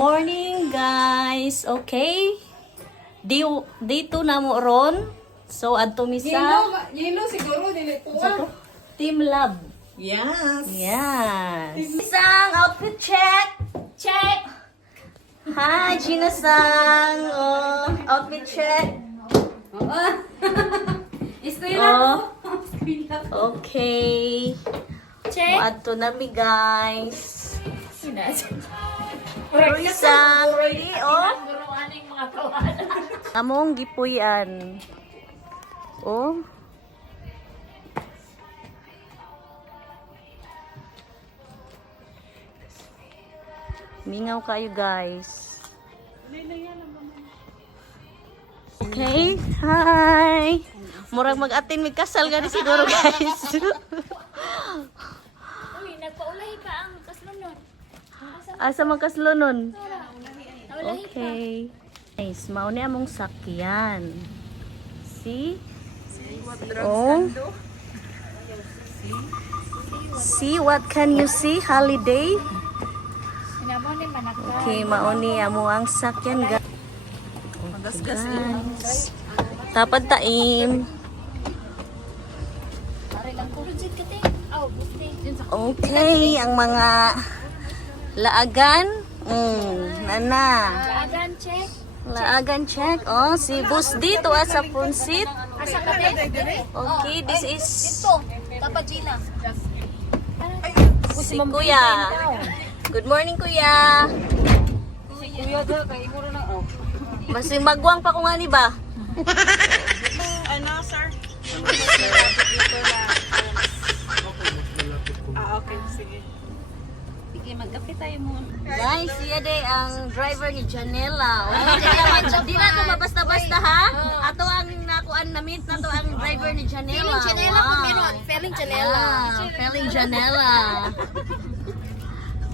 Morning guys, okay? Dito na mo ron. So adto mi sa Yelo siguro dili po. Team Lab. Yes. Yes. Isang outfit check. Check. Hi, Gina-san. Oh, outfit check. Oh. Okay. Check. Adto na mi guys. Isang ready, oh. Among gipuyan. Oh. Mingaw kayo, guys. Okay. Hi. Murag mag-atin mig kasal gani siguro, guys. Uy, nagpaulay ka ang kaslunon. Asa man kaslunon? Naulahi ka. Okay. Nice. Mauni among sakyan. See? Oh. See, what can you see? Holiday? Sinabo ni manak ka. Okay, mauni amo ang sakyan, guys. Okay, guys. Tapad taim. Pare lang puro jud ka te. Aw, buti. Okay, ang mga laagan. Nana. Agan check. Laagan check. Oh, si Bus dito sa punsit. Asa ka te? Okay, this is Dito. Tapat Gina. si Kuya. Good morning, Kuya. Kuya ga kay imo na oh. Masing magwang pa ko nga ni ba? Ano sir? Okay, sige. Sige, magkape tayo mo. Guys, siya day ang driver ni Janela. Di na ito mabasta-basta ha? Ato ang nakuan na meet na to ang driver ni Janela. Feeling Feeling Janela.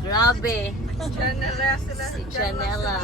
Grabe. Janela sila. Si Janela.